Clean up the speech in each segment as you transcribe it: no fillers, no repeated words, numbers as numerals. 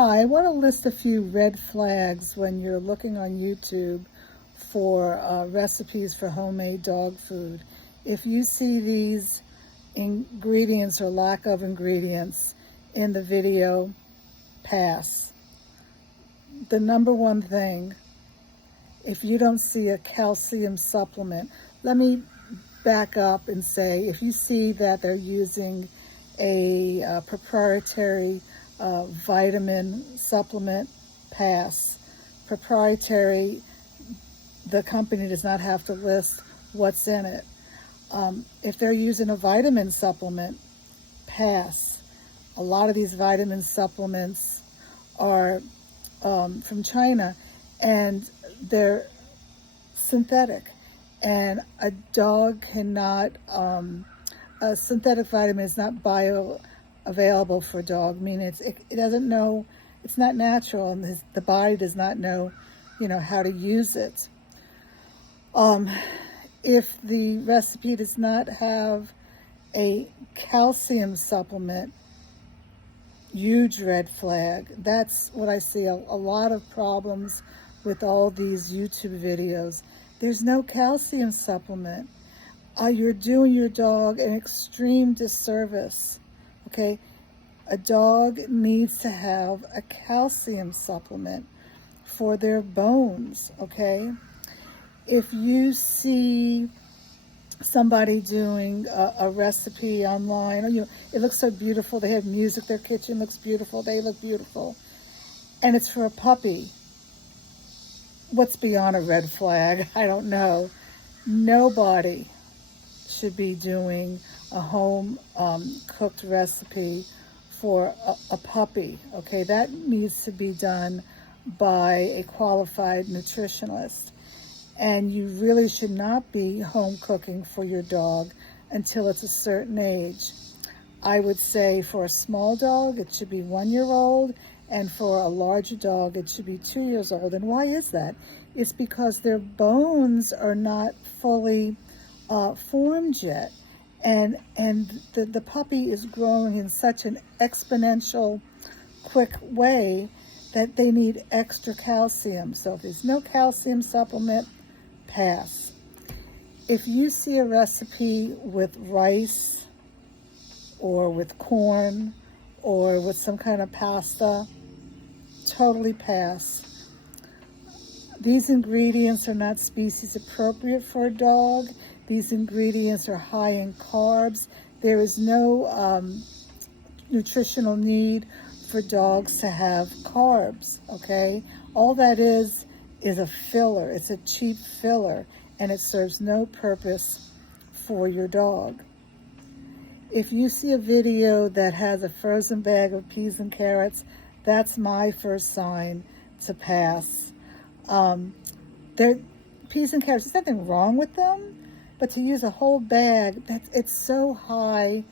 Hi, I want to list a few red flags when you're looking on YouTube for recipes for homemade dog food. If you see these ingredients or lack of ingredients in the video, pass. The number one thing, if you don't see a calcium supplement, let me back up and say, if you see that they're using a proprietary vitamin supplement, pass. Proprietary, the company does not have to list what's in it. If they're using a vitamin supplement, pass. A lot of these vitamin supplements are from China, and they're synthetic. And a dog cannot, a synthetic vitamin is not bioavailable for a dog, meaning it doesn't know, it's not natural, and the body does not know, how to use it. If the recipe does not have a calcium supplement, huge red flag. That's what I see a lot of problems with all these YouTube videos. There's no calcium supplement. You're doing your dog an extreme disservice, okay? A dog needs to have a calcium supplement for their bones, okay? If you see somebody doing a recipe online, or it looks so beautiful, they have music, their kitchen looks beautiful, they look beautiful, and it's for a puppy, what's beyond a red flag? I don't know. Nobody should be doing a home cooked recipe for a puppy, okay? That needs to be done by a qualified nutritionist. And you really should not be home cooking for your dog until it's a certain age. I would say for a small dog, it should be 1 year old, and for a larger dog, it should be 2 years old. And why is that? It's because their bones are not fully formed yet. And the puppy is growing in such an exponential, quick way that they need extra calcium. So if there's no calcium supplement, pass. If you see a recipe with rice or with corn or with some kind of pasta, totally pass. These ingredients are not species appropriate for a dog. These ingredients are high in carbs. There is no nutritional need for dogs to have carbs, okay? All that is a filler. It's a cheap filler, and it serves no purpose for your dog. If you see a video that has a frozen bag of peas and carrots, that's my first sign to pass. Peas and carrots, there's nothing wrong with them, but to use a whole bag, it's so high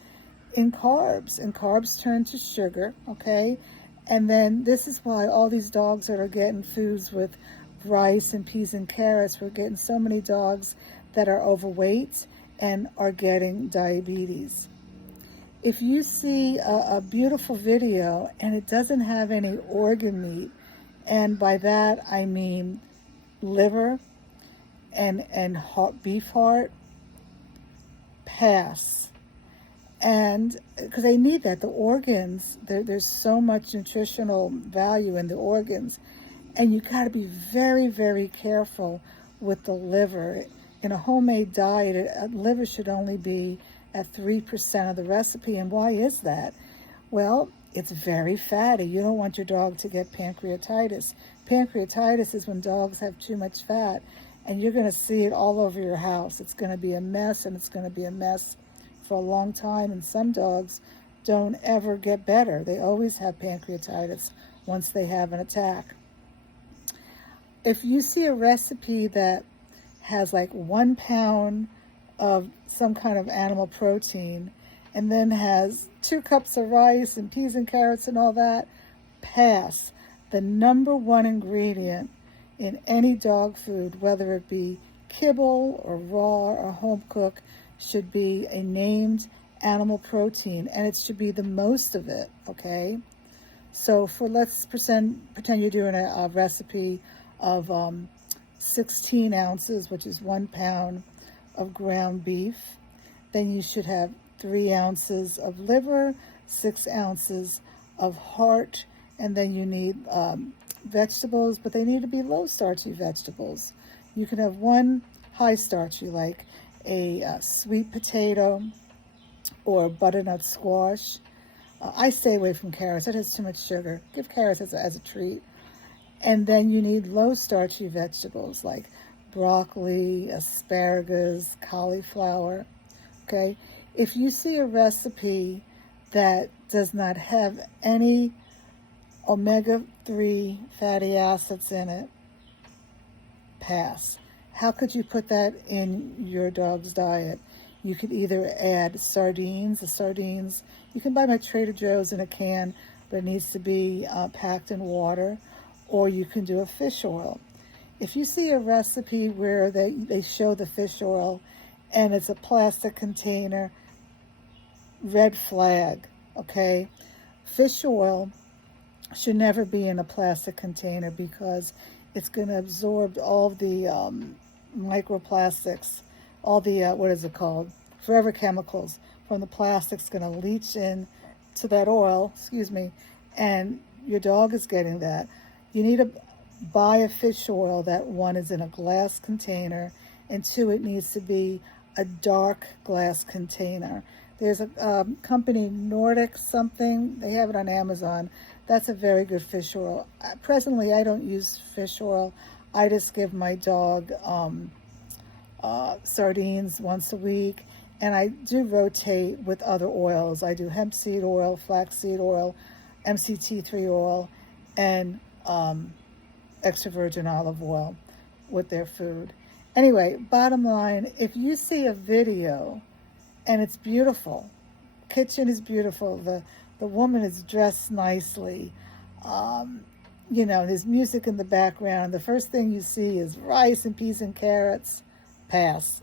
in carbs, and carbs turn to sugar, okay? And then this is why all these dogs that are getting foods with rice and peas and carrots, we're getting so many dogs that are overweight and are getting diabetes. If you see a beautiful video and it doesn't have any organ meat, and by that I mean liver and beef heart, pass. And because they need that, the organs, there's so much nutritional value in the organs, and you got to be very, very careful with the liver. In a homemade diet, a liver should only be at 3% of the recipe. And why is that? Well, it's very fatty. You don't want your dog to get pancreatitis. Pancreatitis is when dogs have too much fat, and you're going to see it all over your house. It's going to be a mess, and it's going to be a mess for a long time. And some dogs don't ever get better. They always have pancreatitis once they have an attack. If you see a recipe that has like 1 pound of some kind of animal protein and then has 2 cups of rice and peas and carrots and all that, pass. The number one ingredient in any dog food, whether it be kibble or raw or home cook, should be a named animal protein, and it should be the most of it, okay? So let's pretend you're doing a recipe of 16 ounces, which is 1 pound of ground beef. Then you should have 3 ounces of liver, 6 ounces of heart, and then you need vegetables, but they need to be low starchy vegetables. You can have one high starchy, like a sweet potato or a butternut squash. I stay away from carrots. That has too much sugar. Give carrots as a treat. And then you need low starchy vegetables like broccoli, asparagus, cauliflower. Okay? If you see a recipe that does not have any omega-3 fatty acids in it, pass. How could you put that in your dog's diet? You could either add sardines. The sardines you can buy them at Trader Joe's in a can, but it needs to be packed in water, or you can do a fish oil. If you see a recipe where they show the fish oil and it's a plastic container, red flag, okay? Fish oil should never be in a plastic container because it's going to absorb all the microplastics, all the, what is it called? Forever chemicals from the plastic's going to leach in to that oil, and your dog is getting that. You need to buy a fish oil that, one, is in a glass container, and two, it needs to be a dark glass container. There's a company, Nordic something, they have it on Amazon. That's a very good fish oil. Presently, I don't use fish oil. I just give my dog sardines once a week, and I do rotate with other oils. I do hemp seed oil, flaxseed oil, MCT3 oil, and extra virgin olive oil with their food. Anyway, bottom line, if you see a video and it's beautiful, kitchen is beautiful, the woman is dressed nicely, there's music in the background, the first thing you see is rice and peas and carrots, pass.